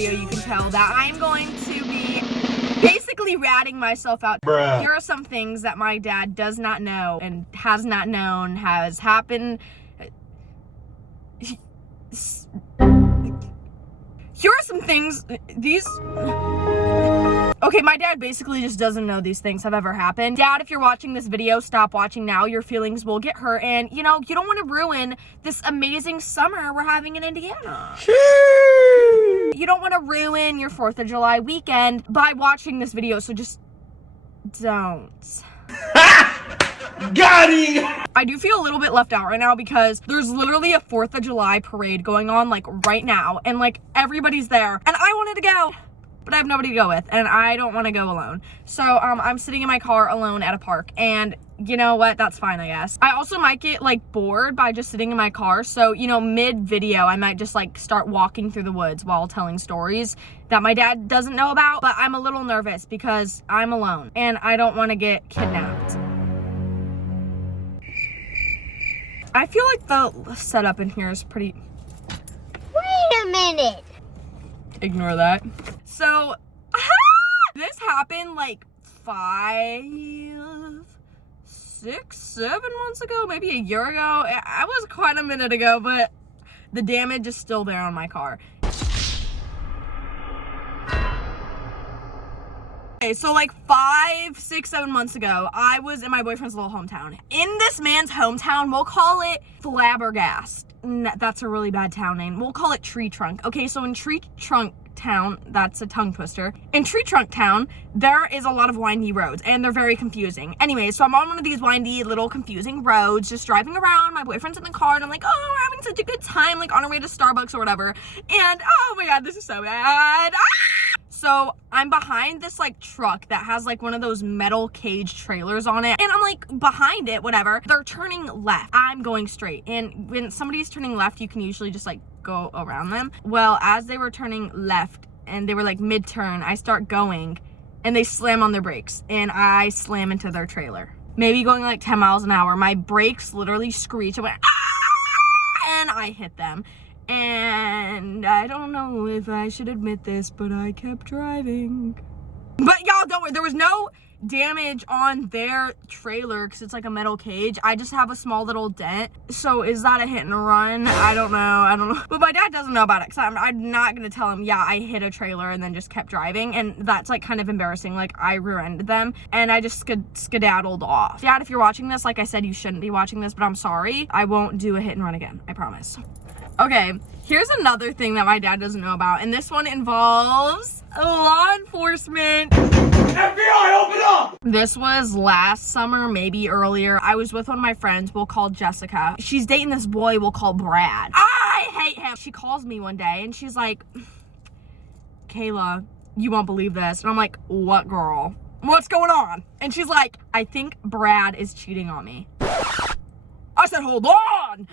video, you can tell that I'm going to be basically ratting myself out. Bruh. Here are some things that my dad does not know and has not known has happened. Here are some things, okay, my dad basically just doesn't know these things have ever happened. Dad, if you're watching this video, stop watching now. Your feelings will get hurt, and you know, you don't want to ruin this amazing summer we're having in Indiana. You don't want to ruin your 4th of July weekend by watching this video, so just don't. Got him! I do feel a little bit left out right now because there's literally a 4th of July parade going on like right now, and like everybody's there, and I wanted to go, but I have nobody to go with, and I don't want to go alone. So I'm sitting in my car alone at a park, and you know what, that's fine, I guess. I also might get like bored by just sitting in my car, so you know, mid video I might just like start walking through the woods while telling stories that my dad doesn't know about. But I'm a little nervous because I'm alone and I don't want to get kidnapped. I feel like the setup in here is pretty... Wait a minute. Ignore that. So, this happened like 5, 6, 7 months ago, maybe a year ago. I was quite a minute ago, but the damage is still there on my car. Okay, so like 5, 6, 7 months ago, I was in my boyfriend's little hometown. In this man's hometown, we'll call it Flabbergast. That's a really bad town name. We'll call it Tree Trunk. Okay, so in Tree Trunk Town, that's a tongue twister. In Tree Trunk Town, there is a lot of windy roads, and they're very confusing. Anyway, so I'm on one of these windy, little confusing roads, just driving around. My boyfriend's in the car, and I'm like, oh, we're having such a good time, like on our way to Starbucks or whatever. And oh my God, this is so bad. So I'm behind this like truck that has like one of those metal cage trailers on it, and I'm like behind it, whatever. They're turning left. I'm going straight, and when somebody's turning left, you can usually just like go around them. Well, as they were turning left and they were like mid-turn, I start going and they slam on their brakes and I slam into their trailer. Maybe going like 10 miles an hour. My brakes literally screech. I went, ah! And I hit them. And I don't know if I should admit this, but I kept driving. But y'all don't worry, there was no damage on their trailer because it's like a metal cage. I just have a small little dent. So is that a hit and run? I don't know. But my dad doesn't know about it because I'm not gonna tell him, yeah, I hit a trailer and then just kept driving, and that's like kind of embarrassing. Like I rear-ended them and I just skedaddled off. Dad, if you're watching this, like I said, you shouldn't be watching this, but I'm sorry. I won't do a hit and run again, I promise. Okay, here's another thing that my dad doesn't know about, and this one involves law enforcement. FBI, open up! This was last summer, maybe earlier. I was with one of my friends, we'll call Jessica. She's dating this boy we'll call Brad. I hate him. She calls me one day and she's like, Kayla, you won't believe this. And I'm like, what, girl? What's going on? And she's like, I think Brad is cheating on me. I said, hold on.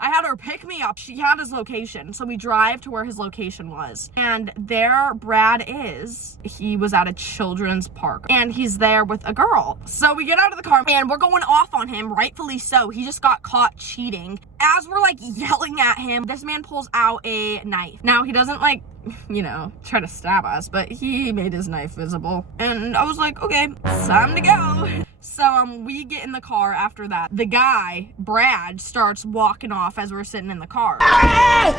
I had her pick me up. She had his location. So we drive to where his location was. And there Brad is. He was at a children's park. And he's there with a girl. So we get out of the car and we're going off on him, rightfully so. He just got caught cheating. As we're like yelling at him, this man pulls out a knife. Now he doesn't like, you know, try to stab us, but he made his knife visible. And I was like, okay, it's time to go. So we get in the car after that. The guy, Brad, starts walking off as we're sitting in the car. Why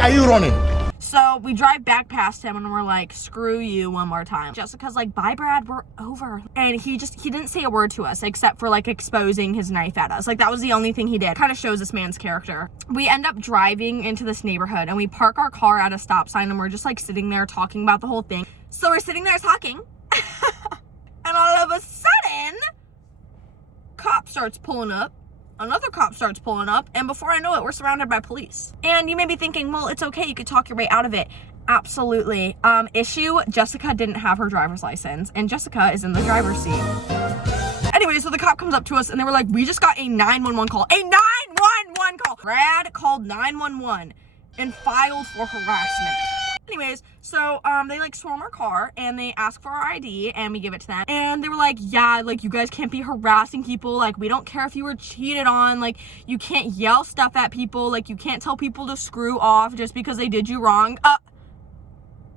are you running? So we drive back past him and we're like, screw you one more time. Jessica's like, bye Brad, we're over. And he didn't say a word to us except for like exposing his knife at us. Like that was the only thing he did. Kind of shows this man's character. We end up driving into this neighborhood and we park our car at a stop sign and we're just like sitting there talking about the whole thing. So we're sitting there talking and all of a sudden, cop starts pulling up. Another cop starts pulling up, and before I know it, we're surrounded by police. And you may be thinking, well, it's okay, you could talk your way out of it. Absolutely. Issue, Jessica didn't have her driver's license, and Jessica is in the driver's seat. Anyway, so the cop comes up to us, and they were like, we just got a 911 call. A 911 call! Brad called 911 and filed for harassment. Anyways, so they like swarm our car and they ask for our ID and we give it to them. And they were like, yeah, like you guys can't be harassing people. Like we don't care if you were cheated on. Like you can't yell stuff at people. Like you can't tell people to screw off just because they did you wrong.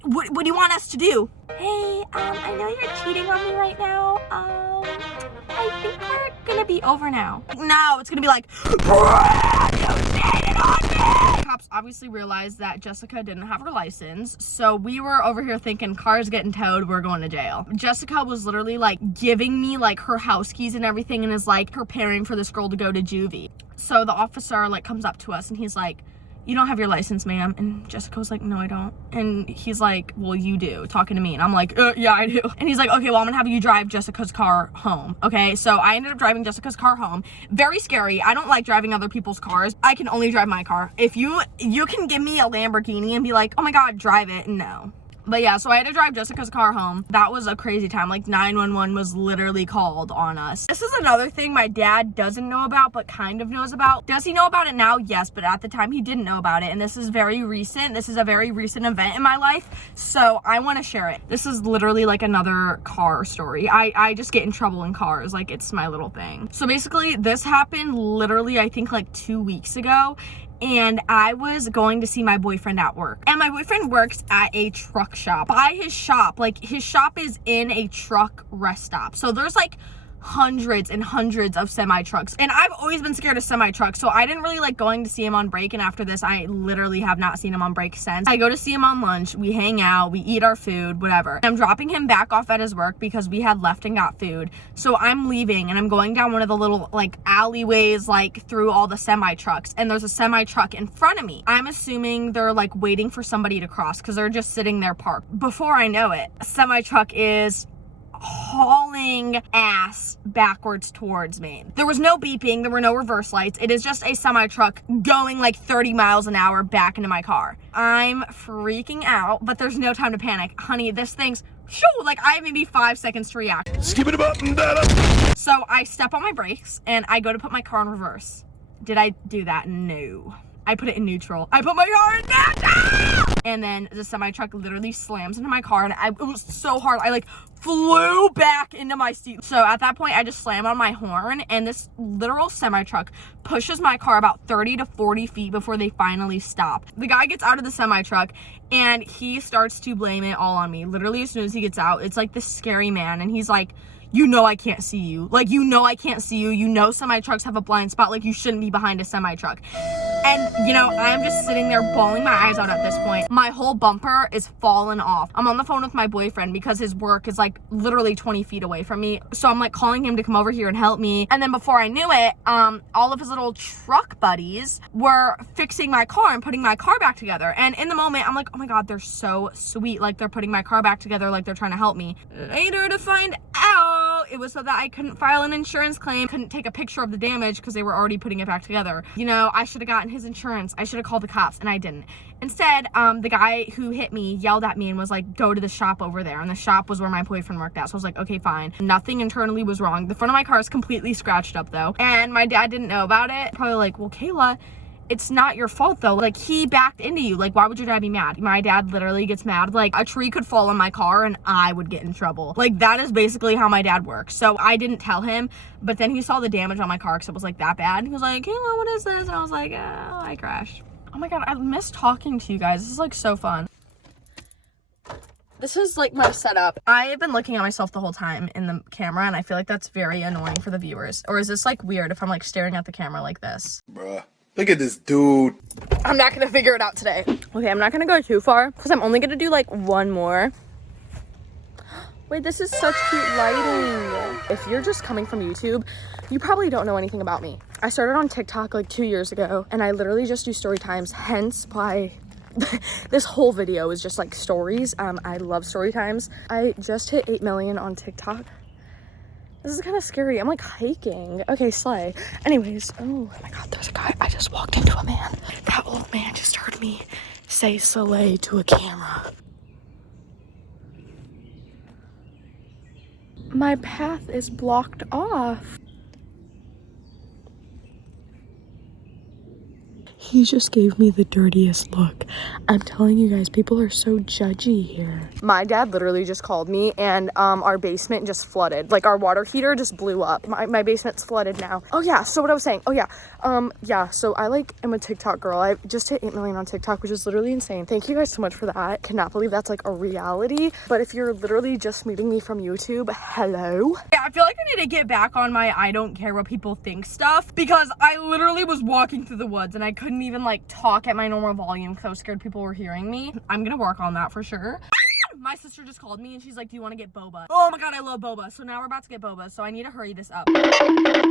What do you want us to do? Hey, I know you're cheating on me right now. I think we're gonna be over now. No, it's gonna be like, you cheated on me! Cops obviously realized that Jessica didn't have her license, so we were over here thinking car's getting towed, we're going to jail. Jessica was literally like giving me like her house keys and everything and is like preparing for this girl to go to juvie. So the officer like comes up to us and he's like, you don't have your license, ma'am. And Jessica was like, no, I don't. And he's like, well, you do, talking to me. And I'm like, yeah, I do. And he's like, okay, well, I'm gonna have you drive Jessica's car home. Okay, so I ended up driving Jessica's car home. Very scary. I don't like driving other people's cars. I can only drive my car. If you can give me a Lamborghini and be like, oh my God, drive it. No. But yeah, so I had to drive Jessica's car home. That was a crazy time. Like 911 was literally called on us. This is another thing my dad doesn't know about, but kind of knows about. Does he know about it now? Yes, but at the time he didn't know about it. And this is very recent. This is a very recent event in my life. So I want to share it. This is literally like another car story. I just get in trouble in cars. Like it's my little thing. So basically this happened literally, I think like 2 weeks ago. And I was going to see my boyfriend at work. And my boyfriend works at a truck shop. By his shop, like his shop is in a truck rest stop. So there's like hundreds and hundreds of semi trucks. And I've always been scared of semi trucks. So I didn't really like going to see him on break. And after this, I literally have not seen him on break since. I go to see him on lunch. We hang out. We eat our food, whatever. I'm dropping him back off at his work because we had left and got food. So I'm leaving and I'm going down one of the little like alleyways, like through all the semi trucks. And there's a semi truck in front of me. I'm assuming they're like waiting for somebody to cross because they're just sitting there parked. Before I know it, a semi truck is hauling ass backwards towards me. There was no beeping, there were no reverse lights. It is just a semi truck going like 30 miles an hour back into my car. I'm freaking out, but there's no time to panic. Honey, this thing's like I have maybe 5 seconds to react. Skip it up and down. So I step on my brakes and I go to put my car in reverse. Did I do that? No. I put it in neutral. I put my car in neutral! And then the semi truck literally slams into my car and it was so hard. I like flew back into my seat. So at that point, I just slam on my horn and this literal semi truck pushes my car about 30 to 40 feet before they finally stop. The guy gets out of the semi truck and he starts to blame it all on me. Literally as soon as he gets out, it's like this scary man and he's like, you know I can't see you. Like, you know I can't see you. You know semi trucks have a blind spot. Like, you shouldn't be behind a semi truck. And, you know, I'm just sitting there bawling my eyes out at this point. My whole bumper is falling off. I'm on the phone with my boyfriend because his work is like literally 20 feet away from me. So I'm like calling him to come over here and help me. And then before I knew it, all of his little truck buddies were fixing my car and putting my car back together. And in the moment, I'm like, oh my God, they're so sweet. Like, they're putting my car back together like they're trying to help me. Later to find out, it was so that I couldn't file an insurance claim, couldn't take a picture of the damage because they were already putting it back together. You know, I should have gotten his insurance. I should have called the cops and I didn't. Instead, the guy who hit me yelled at me and was like, go to the shop over there. And the shop was where my boyfriend worked at. So I was like, okay, fine. Nothing internally was wrong. The front of my car is completely scratched up though. And my dad didn't know about it. Probably like, well, Kayla, it's not your fault though. Like, he backed into you. Like, why would your dad be mad? My dad literally gets mad. Like, a tree could fall on my car and I would get in trouble. Like, that is basically how my dad works. So I didn't tell him, but then he saw the damage on my car because it was like that bad. He was like, Kayla, what is this? And I was like, oh, I crashed. Oh my God, I miss talking to you guys. This is like so fun. This is like my setup. I have been looking at myself the whole time in the camera and I feel like that's very annoying for the viewers. Or is this like weird if I'm like staring at the camera like this? Bruh, look at this dude. I'm not gonna figure it out today. Okay, I'm not gonna go too far because I'm only gonna do like one more. Wait, this is such cute lighting. If you're just coming from YouTube, you probably don't know anything about me. I started on TikTok like 2 years ago and I literally just do story times, hence why this whole video is just like stories. I love story times. I just hit 8 million on TikTok. This is kind of scary. I'm like hiking. Okay, slay. Anyways, oh my God, there's a guy. I just walked into a man. That old man just heard me say slay to a camera. My path is blocked off. He just gave me the dirtiest look. I'm telling you guys, people are so judgy here. My dad literally just called me and our basement just flooded. Like our water heater just blew up. My basement's flooded now. Oh yeah, so what I was saying, so I like am a TikTok girl. I just hit 8 million on TikTok, which is literally insane. Thank you guys so much for that. Cannot believe that's like a reality. But if you're literally just meeting me from YouTube, hello. Yeah, I feel like I need to get back on my I don't care what people think stuff, because I literally was walking through the woods and I couldn't even like talk at my normal volume because I was scared people were hearing me. I'm gonna work on that for sure. My sister just called me and she's like, do you want to get boba? Oh my god, I love boba. So now we're about to get boba, so I need to hurry this up.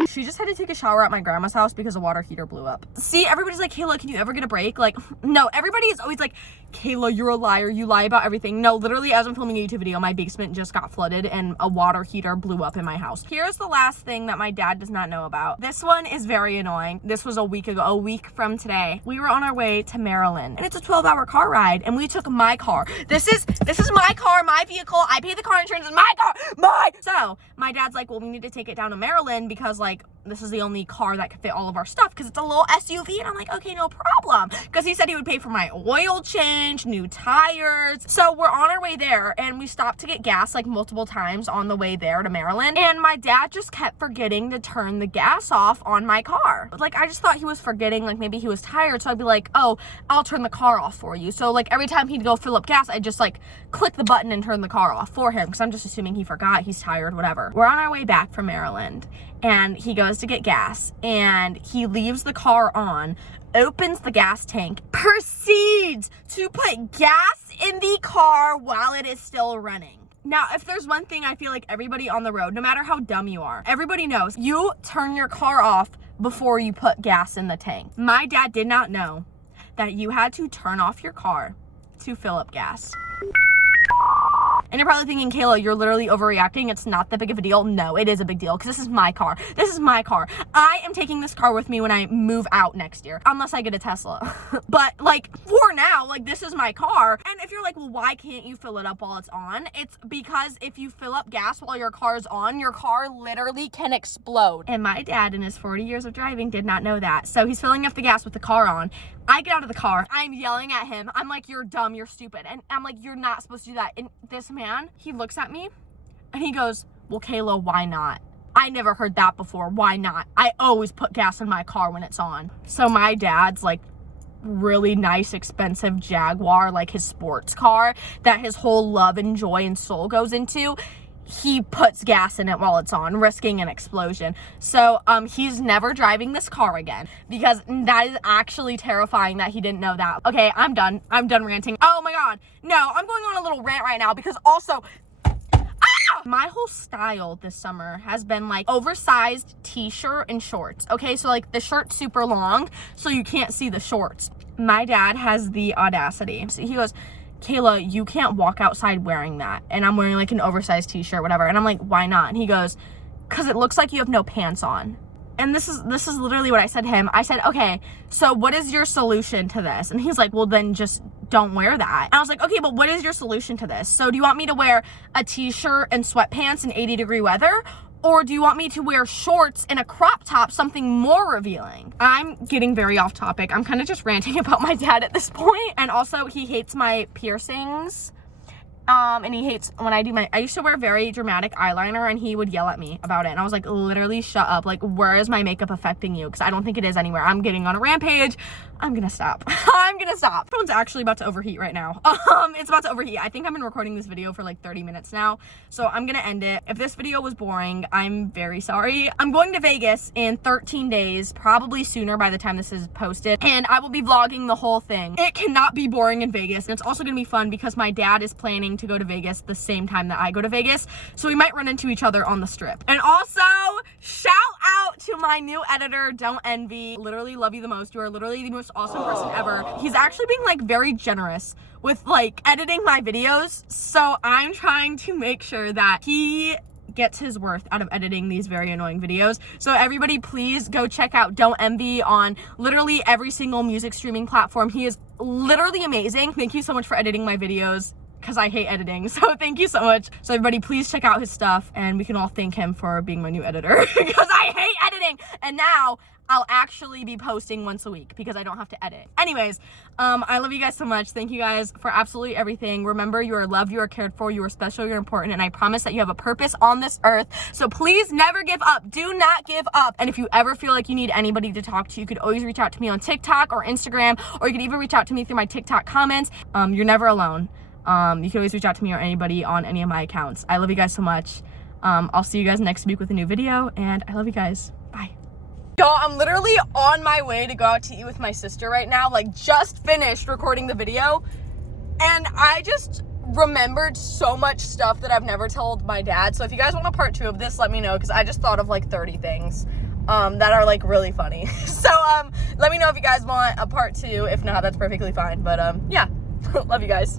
She just had to take a shower at my grandma's house because the water heater blew up. See, everybody's like, Kayla, can you ever get a break? Like, no, everybody is always like, Kayla, you're a liar, you lie about everything. No, literally, as I'm filming a YouTube video, my basement just got flooded and a water heater blew up in my house. Here's the last thing that my dad does not know about. This one is very annoying. This was a week ago, a week from today. We were on our way to Maryland and it's a 12-hour car ride and we took my car. This is my car, my vehicle. I pay the car insurance, it's my car, So my dad's like, well, we need to take it down to Maryland because like, this is the only car that could fit all of our stuff because it's a little SUV. And I'm like, okay, no problem. Because he said he would pay for my oil change, new tires. So we're on our way there and we stopped to get gas like multiple times on the way there to Maryland. And my dad just kept forgetting to turn the gas off on my car. Like, I just thought he was forgetting, like maybe he was tired. So I'd be like, oh, I'll turn the car off for you. So like every time he'd go fill up gas, I'd just like click the button and turn the car off for him because I'm just assuming he forgot, he's tired, whatever. We're on our way back from Maryland and he goes to get gas and he leaves the car on, opens the gas tank, proceeds to put gas in the car while it is still running. Now, if there's one thing I feel like everybody on the road, no matter how dumb you are, everybody knows you turn your car off before you put gas in the tank. My dad did not know that you had to turn off your car to fill up gas. And you're probably thinking, Kayla, you're literally overreacting. It's not that big of a deal. No, it is a big deal because this is my car. This is my car. I am taking this car with me when I move out next year, unless I get a Tesla. But like for now, like this is my car. And if you're like, well, why can't you fill it up while it's on? It's because if you fill up gas while your car's on, your car literally can explode. And my dad in his 40 years of driving did not know that. So he's filling up the gas with the car on. I get out of the car. I'm yelling at him. I'm like, you're dumb, you're stupid. And I'm like, you're not supposed to do that. And this man, he looks at me and he goes, well, Kayla, why not? I never heard that before. Why not? I always put gas in my car when it's on. So my dad's like really nice, expensive Jaguar, like his sports car that his whole love and joy and soul goes into, he puts gas in it while it's on, risking an explosion. So he's never driving this car again because that is actually terrifying that he didn't know that. Okay, I'm done ranting. Oh my god, no, I'm going on a little rant right now because also my whole style this summer has been like oversized t-shirt and shorts. Okay, so like the shirt's super long so you can't see the shorts. My dad has the audacity, so he goes, Kayla, you can't walk outside wearing that. And I'm wearing like an oversized t-shirt, whatever. And I'm like, why not? And he goes, because it looks like you have no pants on. And this is literally what I said to him. I said, okay, so what is your solution to this? And he's like, well, then just don't wear that. And I was like, okay, but what is your solution to this? So do you want me to wear a t-shirt and sweatpants in 80-degree weather? Or do you want me to wear shorts and a crop top, something more revealing? I'm getting very off topic. I'm kind of just ranting about my dad at this point. And also he hates my piercings. And he hates when I used to wear very dramatic eyeliner and he would yell at me about it. And I was like, literally shut up. Like, where is my makeup affecting you? Because I don't think it is anywhere. I'm getting on a rampage. I'm gonna stop. I'm gonna stop. Phone's actually about to overheat right now. It's about to overheat. I think I've been recording this video for like 30 minutes now. So I'm gonna end it. If this video was boring, I'm very sorry. I'm going to Vegas in 13 days, probably sooner by the time this is posted. And I will be vlogging the whole thing. It cannot be boring in Vegas. And it's also gonna be fun because my dad is planning to go to Vegas the same time that I go to Vegas. So we might run into each other on the strip. And also, shout out to my new editor, DONTENV. Literally love you the most. You are literally the most awesome person ever. He's actually being like very generous with like editing my videos. So I'm trying to make sure that he gets his worth out of editing these very annoying videos. So everybody please go check out DONTENV on literally every single music streaming platform. He is literally amazing. Thank you so much for editing my videos, because I hate editing. So thank you so much. So everybody please check out his stuff and we can all thank him for being my new editor because I hate editing. And now I'll actually be posting once a week because I don't have to edit. Anyways, I love you guys so much. Thank you guys for absolutely everything. Remember, you are loved, you are cared for, you are special, you're important, and I promise that you have a purpose on this earth. So please never give up. Do not give up. And if you ever feel like you need anybody to talk to, you could always reach out to me on TikTok or Instagram, or you could even reach out to me through my TikTok comments. You're never alone. You can always reach out to me or anybody on any of my accounts. I love you guys so much. I'll see you guys next week with a new video, and I love you guys. Bye. Y'all, I'm literally on my way to go out to eat with my sister right now. Like, just finished recording the video, and I just remembered so much stuff that I've never told my dad. So if you guys want a part 2 of this, let me know, because I just thought of like 30 things that are like really funny. So let me know if you guys want a part 2. If not, that's perfectly fine. But yeah, love you guys.